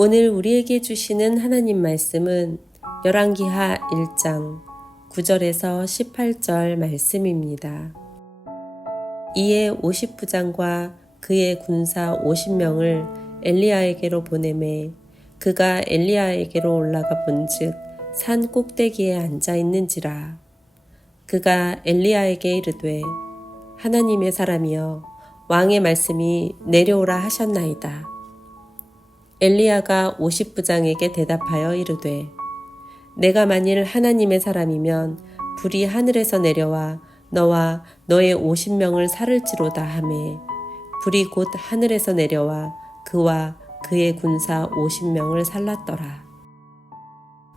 오늘 우리에게 주시는 하나님 말씀은 열왕기하 1장 9절에서 18절 말씀입니다. 이에 50부장과 그의 군사 50명을 엘리야에게로 보내매 그가 엘리야에게로 올라가 본즉 산 꼭대기에 앉아 있는지라. 그가 엘리야에게 이르되 하나님의 사람이여 왕의 말씀이 내려오라 하셨나이다. 엘리야가 50부장에게 대답하여 이르되 내가 만일 하나님의 사람이면 불이 하늘에서 내려와 너와 너의 50명을 살을지로다 하매 불이 곧 하늘에서 내려와 그와 그의 군사 50명을 살랐더라.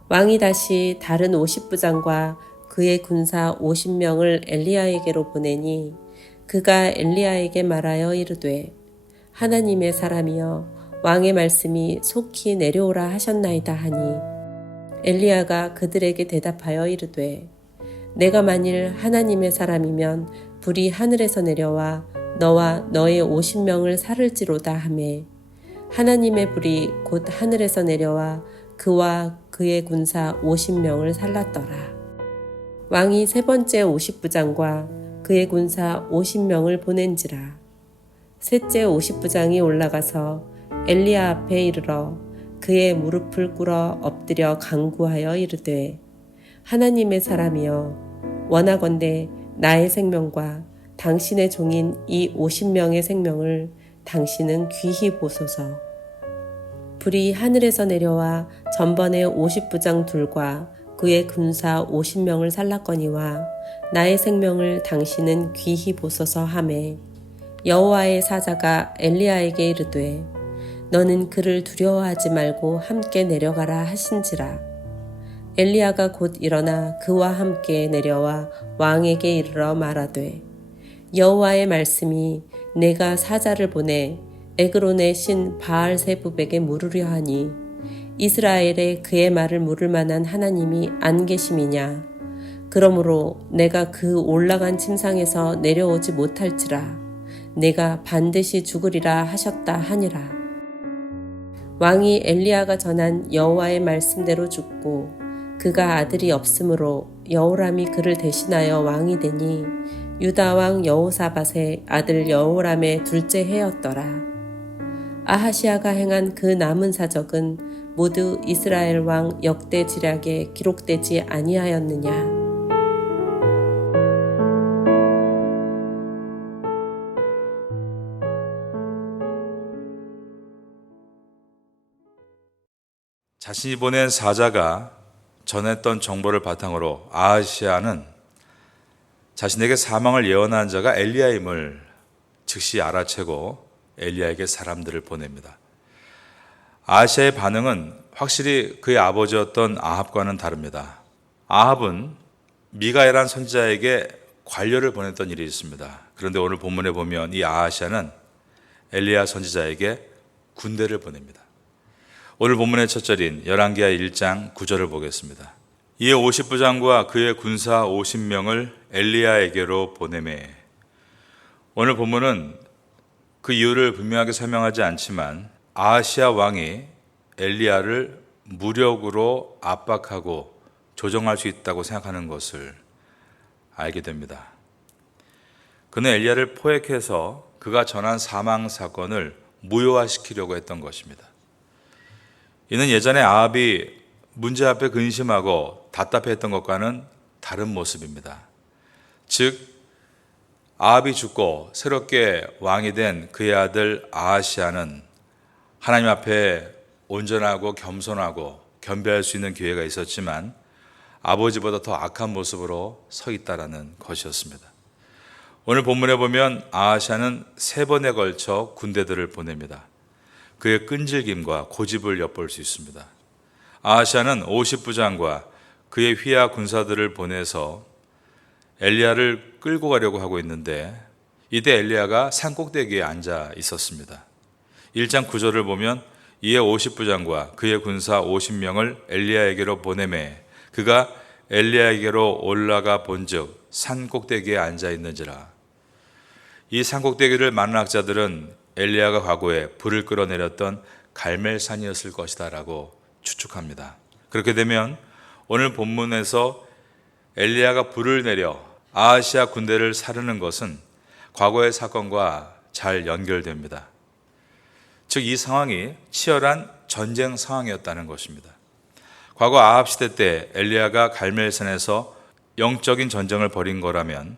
왕이 다시 다른 50부장과 그의 군사 50명을 엘리야에게로 보내니 그가 엘리야에게 말하여 이르되 하나님의 사람이여 왕의 말씀이 속히 내려오라 하셨나이다 하니 엘리야가 그들에게 대답하여 이르되 내가 만일 하나님의 사람이면 불이 하늘에서 내려와 너와 너의 50명을 살을지로다 하매 하나님의 불이 곧 하늘에서 내려와 그와 그의 군사 50명을 살랐더라. 왕이 세 번째 50부장과 그의 군사 50명을 보낸지라. 셋째 50부장이 올라가서 엘리야 앞에 이르러 그의 무릎을 꿇어 엎드려 간구하여 이르되 하나님의 사람이여 원하건대 나의 생명과 당신의 종인 이 50명의 생명을 당신은 귀히 보소서. 불이 하늘에서 내려와 전번에 50부장 둘과 그의 군사 50명을 살랐거니와 나의 생명을 당신은 귀히 보소서 하매 여호와의 사자가 엘리야에게 이르되 너는 그를 두려워하지 말고 함께 내려가라 하신지라. 엘리야가 곧 일어나 그와 함께 내려와 왕에게 이르러 말하되 여호와의 말씀이 내가 사자를 보내 에그론의 신 바알세붑에게 물으려 하니 이스라엘에 그의 말을 물을 만한 하나님이 안 계심이냐. 그러므로 내가 그 올라간 침상에서 내려오지 못할지라 내가 반드시 죽으리라 하셨다 하니라. 왕이 엘리야가 전한 여호와의 말씀대로 죽고 그가 아들이 없으므로 여호람이 그를 대신하여 왕이 되니 유다 왕 여호사밧의 아들 여호람의 둘째 해였더라. 아하시아가 행한 그 남은 사적은 모두 이스라엘 왕 역대지략에 기록되지 아니하였느냐. 자신이 보낸 사자가 전했던 정보를 바탕으로 아하시아는 자신에게 사망을 예언한 자가 엘리야임을 즉시 알아채고 엘리야에게 사람들을 보냅니다. 아하시아의 반응은 확실히 그의 아버지였던 아합과는 다릅니다. 아합은 미가엘한 선지자에게 관료를 보냈던 일이 있습니다. 그런데 오늘 본문에 보면 이 아하시아는 엘리야 선지자에게 군대를 보냅니다. 오늘 본문의 첫 절인 열왕기하 1장 9절을 보겠습니다. 이에 50부장과 그의 군사 50명을 엘리야에게로 보내매. 오늘 본문은 그 이유를 분명하게 설명하지 않지만 아하시아 왕이 엘리야를 무력으로 압박하고 조정할 수 있다고 생각하는 것을 알게 됩니다. 그는 엘리야를 포획해서 그가 전한 사망 사건을 무효화시키려고 했던 것입니다. 이는 예전에 아합이 문제 앞에 근심하고 답답해했던 것과는 다른 모습입니다. 즉 아합이 죽고 새롭게 왕이 된 그의 아들 아하시아는 하나님 앞에 온전하고 겸손하고 겸비할 수 있는 기회가 있었지만 아버지보다 더 악한 모습으로 서 있다라는 것이었습니다. 오늘 본문에 보면 아하시아는 3번에 걸쳐 군대들을 보냅니다. 그의 끈질김과 고집을 엿볼 수 있습니다. 아하시아는 50부장과 그의 휘하 군사들을 보내서 엘리야를 끌고 가려고 하고 있는데 이때 엘리야가 산 꼭대기에 앉아 있었습니다. 1장 9절을 보면 이에 50부장과 그의 군사 50명을 엘리야에게로 보내매 그가 엘리야에게로 올라가 본즉 산 꼭대기에 앉아 있는지라. 이 산 꼭대기를 많은 학자들은 엘리야가 과거에 불을 끌어내렸던 갈멜산이었을 것이다라고 추측합니다. 그렇게 되면 오늘 본문에서 엘리야가 불을 내려 아하시아 군대를 사르는 것은 과거의 사건과 잘 연결됩니다. 즉 이 상황이 치열한 전쟁 상황이었다는 것입니다. 과거 아합 시대 때 엘리야가 갈멜산에서 영적인 전쟁을 벌인 거라면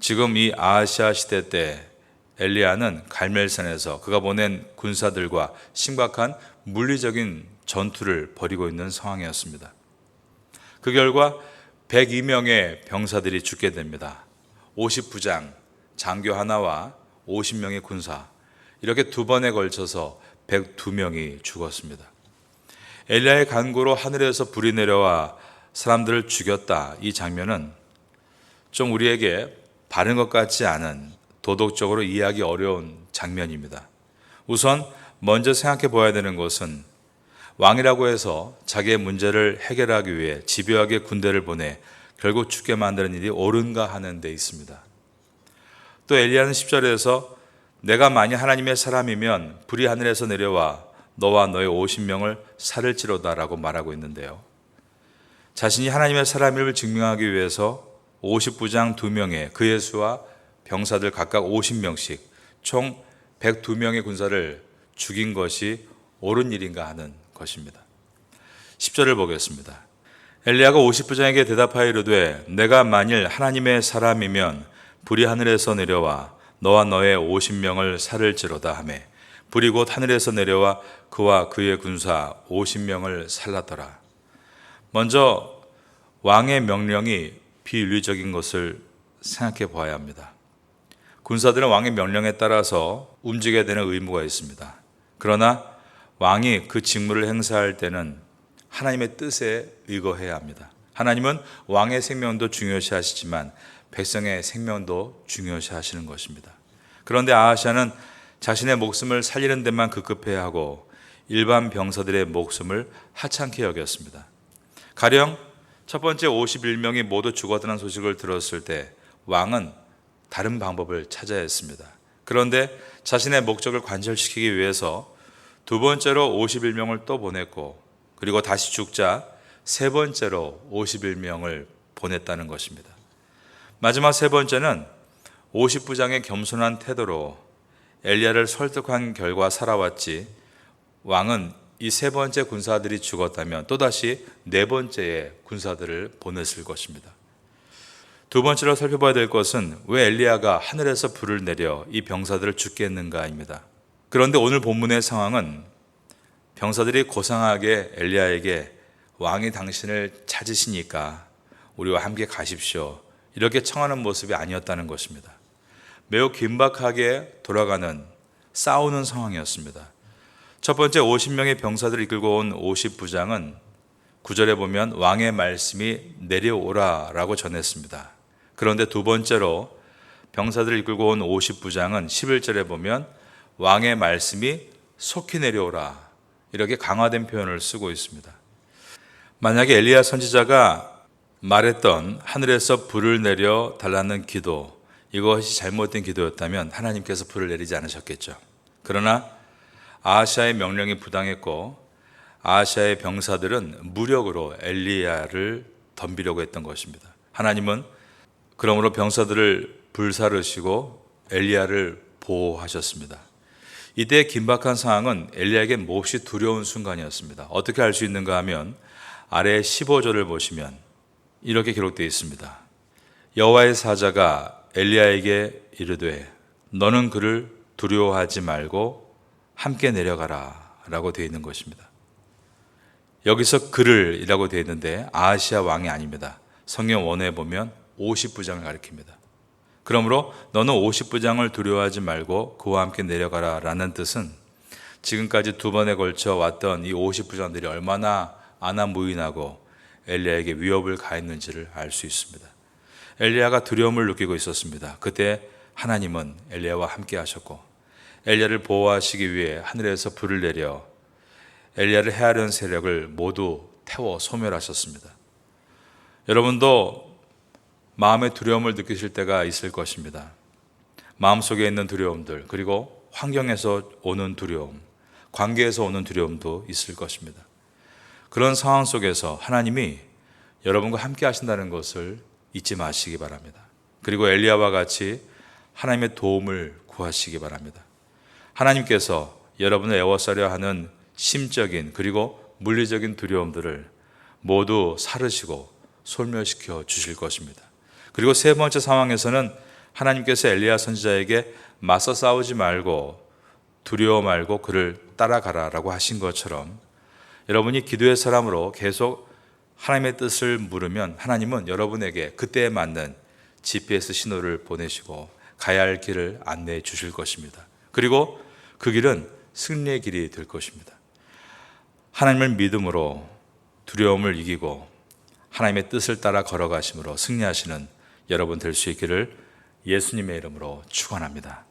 지금 이 아하시아 시대 때 엘리야는 갈멜산에서 그가 보낸 군사들과 심각한 물리적인 전투를 벌이고 있는 상황이었습니다. 그 결과 102명의 병사들이 죽게 됩니다. 50부장, 장교 하나와 50명의 군사, 이렇게 두 번에 걸쳐서 102명이 죽었습니다. 엘리야의 간구로 하늘에서 불이 내려와 사람들을 죽였다. 이 장면은 좀 우리에게 바른 것 같지 않은, 도덕적으로 이해하기 어려운 장면입니다. 우선 먼저 생각해 보아야 되는 것은 왕이라고 해서 자기의 문제를 해결하기 위해 집요하게 군대를 보내 결국 죽게 만드는 일이 옳은가 하는 데 있습니다. 또 엘리야는 10절에서 내가 만약 하나님의 사람이면 불이 하늘에서 내려와 너와 너의 50명을 살을지로다 라고 말하고 있는데요. 자신이 하나님의 사람임을 증명하기 위해서 50부장 2명의 그의 수와 병사들 각각 50명씩 총 102명의 군사를 죽인 것이 옳은 일인가 하는 것입니다. 10절을 보겠습니다. 엘리야가 50부장에게 대답하여 이르되 내가 만일 하나님의 사람이면 불이 하늘에서 내려와 너와 너의 50명을 살을지로다 하매 불이 곧 하늘에서 내려와 그와 그의 군사 50명을 살랐더라. 먼저 왕의 명령이 비윤리적인 것을 생각해 보아야 합니다. 군사들은 왕의 명령에 따라서 움직여야 되는 의무가 있습니다. 그러나 왕이 그 직무를 행사할 때는 하나님의 뜻에 의거해야 합니다. 하나님은 왕의 생명도 중요시 하시지만 백성의 생명도 중요시 하시는 것입니다. 그런데 아하시아는 자신의 목숨을 살리는 데만 급급해야 하고 일반 병사들의 목숨을 하찮게 여겼습니다. 가령 첫 번째 51명이 모두 죽었다는 소식을 들었을 때 왕은 다른 방법을 찾아야 했습니다. 그런데 자신의 목적을 관철시키기 위해서 두 번째로 51명을 또 보냈고 그리고 다시 죽자 세 번째로 51명을 보냈다는 것입니다. 마지막 세 번째는 50부장의 겸손한 태도로 엘리야를 설득한 결과 살아왔지 왕은 이 세 번째 군사들이 죽었다면 또다시 네 번째의 군사들을 보냈을 것입니다. 두 번째로 살펴봐야 될 것은 왜 엘리야가 하늘에서 불을 내려 이 병사들을 죽게 했는가입니다. 그런데 오늘 본문의 상황은 병사들이 고상하게 엘리야에게 왕이 당신을 찾으시니까 우리와 함께 가십시오 이렇게 청하는 모습이 아니었다는 것입니다. 매우 긴박하게 돌아가는 싸우는 상황이었습니다. 첫 번째 50명의 병사들을 이끌고 온 50부장은 9절에 보면 왕의 말씀이 내려오라 라고 전했습니다. 그런데 두 번째로 병사들을 이끌고 온 50부장은 11절에 보면 왕의 말씀이 속히 내려오라 이렇게 강화된 표현을 쓰고 있습니다. 만약에 엘리야 선지자가 말했던 하늘에서 불을 내려 달라는 기도, 이것이 잘못된 기도였다면 하나님께서 불을 내리지 않으셨겠죠. 그러나 아하시아의 명령이 부당했고 아하시아의 병사들은 무력으로 엘리야를 덤비려고 했던 것입니다. 하나님은 그러므로 병사들을 불사르시고 엘리야를 보호하셨습니다. 이때 긴박한 상황은 엘리야에게 몹시 두려운 순간이었습니다. 어떻게 알 수 있는가 하면 아래 15절을 보시면 이렇게 기록되어 있습니다. 여호와의 사자가 엘리야에게 이르되 너는 그를 두려워하지 말고 함께 내려가라 라고 되어 있는 것입니다. 여기서 그를 이라고 되어 있는데 아하시아 왕이 아닙니다. 성경 원어에 보면 50부장을 가리킵니다. 그러므로 너는 50부장을 두려워하지 말고 그와 함께 내려가라 라는 뜻은 지금까지 두 번에 걸쳐 왔던 이 50부장들이 얼마나 아나무인하고 엘리야에게 위협을 가했는지를 알 수 있습니다. 엘리야가 두려움을 느끼고 있었습니다. 그때 하나님은 엘리야와 함께 하셨고 엘리야를 보호하시기 위해 하늘에서 불을 내려 엘리야를 해하려는 세력을 모두 태워 소멸하셨습니다. 여러분도 마음의 두려움을 느끼실 때가 있을 것입니다. 마음속에 있는 두려움들, 그리고 환경에서 오는 두려움, 관계에서 오는 두려움도 있을 것입니다. 그런 상황 속에서 하나님이 여러분과 함께 하신다는 것을 잊지 마시기 바랍니다. 그리고 엘리야와 같이 하나님의 도움을 구하시기 바랍니다. 하나님께서 여러분을 애워싸려 하는 심적인 그리고 물리적인 두려움들을 모두 사르시고 소멸시켜 주실 것입니다. 그리고 세 번째 상황에서는 하나님께서 엘리야 선지자에게 맞서 싸우지 말고 두려워 말고 그를 따라가라라고 하신 것처럼 여러분이 기도의 사람으로 계속 하나님의 뜻을 물으면 하나님은 여러분에게 그때에 맞는 GPS 신호를 보내시고 가야 할 길을 안내해 주실 것입니다. 그리고 그 길은 승리의 길이 될 것입니다. 하나님을 믿음으로 두려움을 이기고 하나님의 뜻을 따라 걸어가심으로 승리하시는 여러분 될 수 있기를 예수님의 이름으로 축원합니다.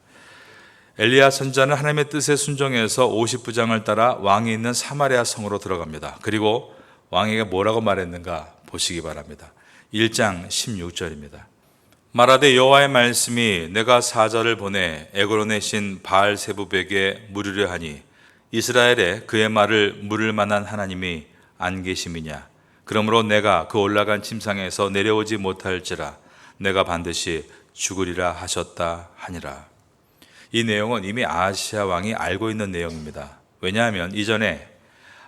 엘리야 선지자는 하나님의 뜻에 순종해서 50부장을 따라 왕이 있는 사마리아 성으로 들어갑니다. 그리고 왕에게 뭐라고 말했는가 보시기 바랍니다. 1장 16절입니다. 말하되 여호와의 말씀이 내가 사자를 보내 에그론의 신 바알세부백에 물으려 하니 이스라엘에 그의 말을 물을 만한 하나님이 안 계심이냐. 그러므로 내가 그 올라간 침상에서 내려오지 못할지라 내가 반드시 죽으리라 하셨다 하니라. 이 내용은 이미 아하시아 왕이 알고 있는 내용입니다. 왜냐하면 이전에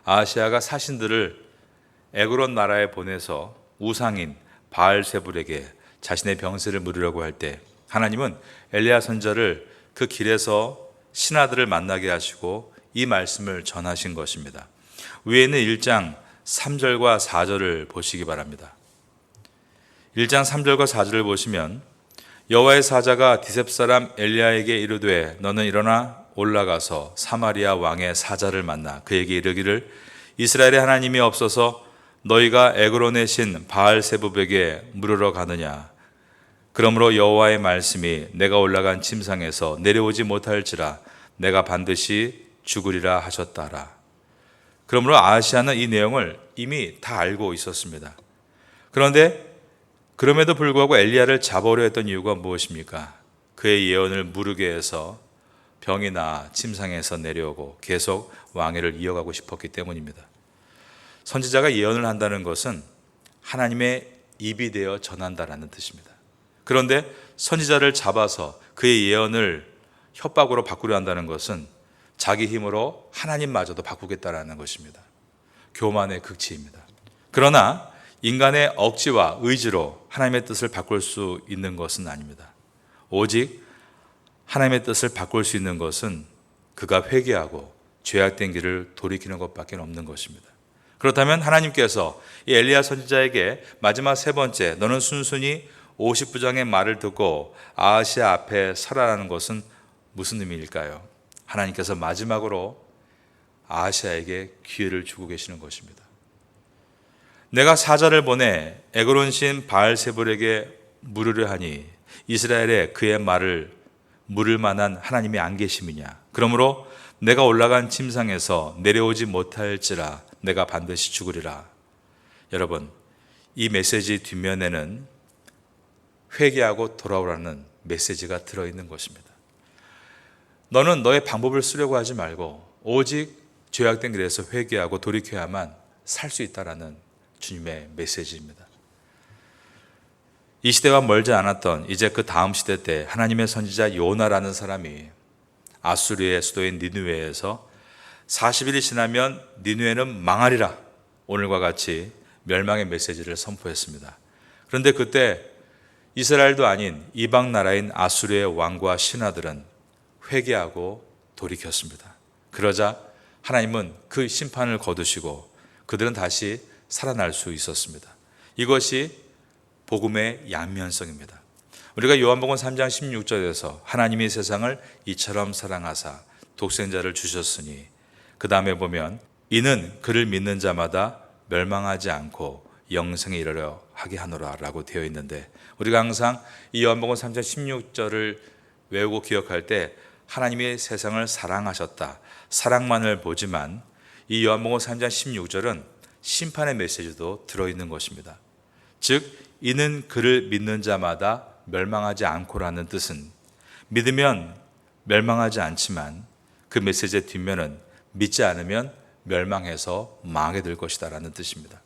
아하시아가 사신들을 에그론 나라에 보내서 우상인 바알세불에게 자신의 병세를 물으려고 할 때 하나님은 엘리야 선지자를 그 길에서 신하들을 만나게 하시고 이 말씀을 전하신 것입니다. 위에는 1장 3절과 4절을 보시기 바랍니다. 1장 3절과 4절을 보시면 여호와의 사자가 디셉 사람 엘리야에게 이르되 너는 일어나 올라가서 사마리아 왕의 사자를 만나 그에게 이르기를 이스라엘의 하나님이 없어서 너희가 에그론의 신 바알세부백에 물으러 가느냐. 그러므로 여호와의 말씀이 내가 올라간 침상에서 내려오지 못할지라 내가 반드시 죽으리라 하셨다라. 그러므로 아하시아는 이 내용을 이미 다 알고 있었습니다. 그런데 그럼에도 불구하고 엘리야를 잡으려 했던 이유가 무엇입니까? 그의 예언을 무르게 해서 병이 나아 침상에서 내려오고 계속 왕위를 이어가고 싶었기 때문입니다. 선지자가 예언을 한다는 것은 하나님의 입이 되어 전한다라는 뜻입니다. 그런데 선지자를 잡아서 그의 예언을 협박으로 바꾸려 한다는 것은 자기 힘으로 하나님마저도 바꾸겠다라는 것입니다. 교만의 극치입니다. 그러나 인간의 억지와 의지로 하나님의 뜻을 바꿀 수 있는 것은 아닙니다. 오직 하나님의 뜻을 바꿀 수 있는 것은 그가 회개하고 죄악된 길을 돌이키는 것밖에 없는 것입니다. 그렇다면 하나님께서 이 엘리야 선지자에게 마지막 세 번째 너는 순순히 50부장의 말을 듣고 아하시아 앞에 서라라는 것은 무슨 의미일까요? 하나님께서 마지막으로 아하시아에게 기회를 주고 계시는 것입니다. 내가 사자를 보내 에그론 신 바알세불에게 물으려 하니 이스라엘에 그의 말을 물을 만한 하나님이 안 계심이냐. 그러므로 내가 올라간 침상에서 내려오지 못할지라 내가 반드시 죽으리라. 여러분, 이 메시지 뒷면에는 회개하고 돌아오라는 메시지가 들어있는 것입니다. 너는 너의 방법을 쓰려고 하지 말고 오직 죄악된 길에서 회개하고 돌이켜야만 살 수 있다라는 주님의 메시지입니다. 이 시대와 멀지 않았던 이제 그 다음 시대 때 하나님의 선지자 요나라는 사람이 아수르의 수도인 니느웨에서 40일이 지나면 니느웨는 망하리라 오늘과 같이 멸망의 메시지를 선포했습니다. 그런데 그때 이스라엘도 아닌 이방 나라인 아수르의 왕과 신하들은 회개하고 돌이켰습니다. 그러자 하나님은 그 심판을 거두시고 그들은 다시 살아날 수 있었습니다. 이것이 복음의 양면성입니다. 우리가 요한복음 3장 16절에서 하나님이 세상을 이처럼 사랑하사 독생자를 주셨으니 그 다음에 보면 이는 그를 믿는 자마다 멸망하지 않고 영생에 이르려 하게 하노라 라고 되어 있는데 우리가 항상 이 요한복음 3장 16절을 외우고 기억할 때 하나님이 세상을 사랑하셨다. 사랑만을 보지만 이 요한복음 3장 16절은 심판의 메시지도 들어있는 것입니다. 즉 이는 그를 믿는 자마다 멸망하지 않고라는 뜻은 믿으면 멸망하지 않지만 그 메시지의 뒷면은 믿지 않으면 멸망해서 망하게 될 것이다 라는 뜻입니다.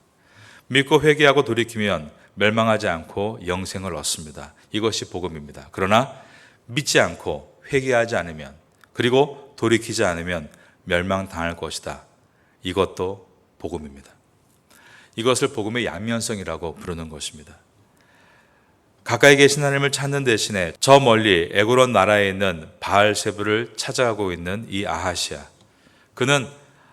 믿고 회개하고 돌이키면 멸망하지 않고 영생을 얻습니다. 이것이 복음입니다. 그러나 믿지 않고 회개하지 않으면 그리고 돌이키지 않으면 멸망당할 것이다. 이것도 복음입니다. 이것을 복음의 양면성이라고 부르는 것입니다. 가까이 계신 하나님을 찾는 대신에 저 멀리 에그론 나라에 있는 바알세불을 찾아가고 있는 이 아하시아. 그는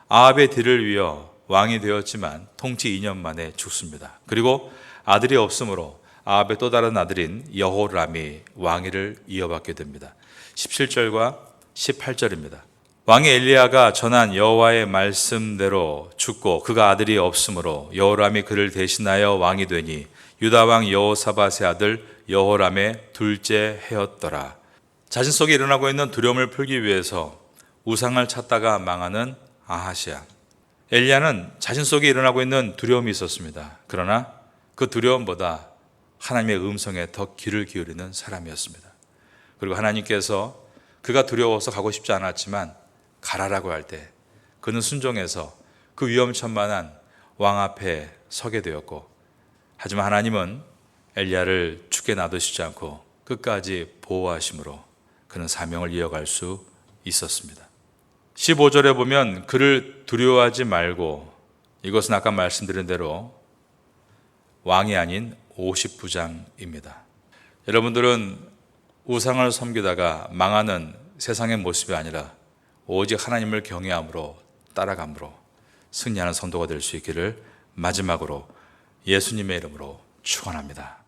아합의 뒤를 이어 왕이 되었지만 통치 2년 만에 죽습니다. 그리고 아들이 없으므로 아합의 또 다른 아들인 여호람이 왕위를 이어받게 됩니다. 17절과 18절입니다. 왕이 엘리야가 전한 여호와의 말씀대로 죽고 그가 아들이 없으므로 여호람이 그를 대신하여 왕이 되니 유다 왕 여호사밧의 아들 여호람의 둘째 해였더라. 자신 속에 일어나고 있는 두려움을 풀기 위해서 우상을 찾다가 망하는 아하시아. 엘리야는 자신 속에 일어나고 있는 두려움이 있었습니다. 그러나 그 두려움보다 하나님의 음성에 더 귀를 기울이는 사람이었습니다. 그리고 하나님께서 그가 두려워서 가고 싶지 않았지만 가라라고 할 때 그는 순종해서 그 위험천만한 왕 앞에 서게 되었고, 하지만 하나님은 엘리야를 죽게 놔두시지 않고 끝까지 보호하심으로 그는 사명을 이어갈 수 있었습니다. 15절에 보면 그를 두려워하지 말고, 이것은 아까 말씀드린 대로 왕이 아닌 50부장입니다. 여러분들은 우상을 섬기다가 망하는 세상의 모습이 아니라 오직 하나님을 경외함으로 따라감으로 승리하는 성도가 될 수 있기를 마지막으로 예수님의 이름으로 축원합니다.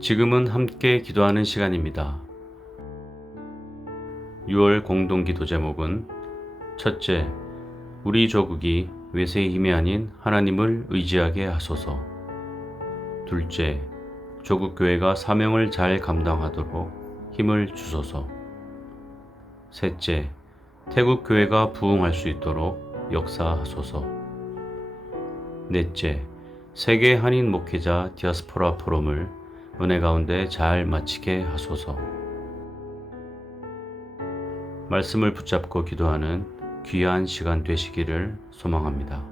지금은 함께 기도하는 시간입니다. 6월 공동기도 제목은 첫째, 우리 조국이 외세의 힘이 아닌 하나님을 의지하게 하소서. 둘째, 조국 교회가 사명을 잘 감당하도록 힘을 주소서. 셋째, 태국 교회가 부흥할 수 있도록 역사하소서. 넷째, 세계 한인 목회자 디아스포라 포럼을 은혜 가운데 잘 마치게 하소서. 말씀을 붙잡고 기도하는 귀한 시간 되시기를 소망합니다.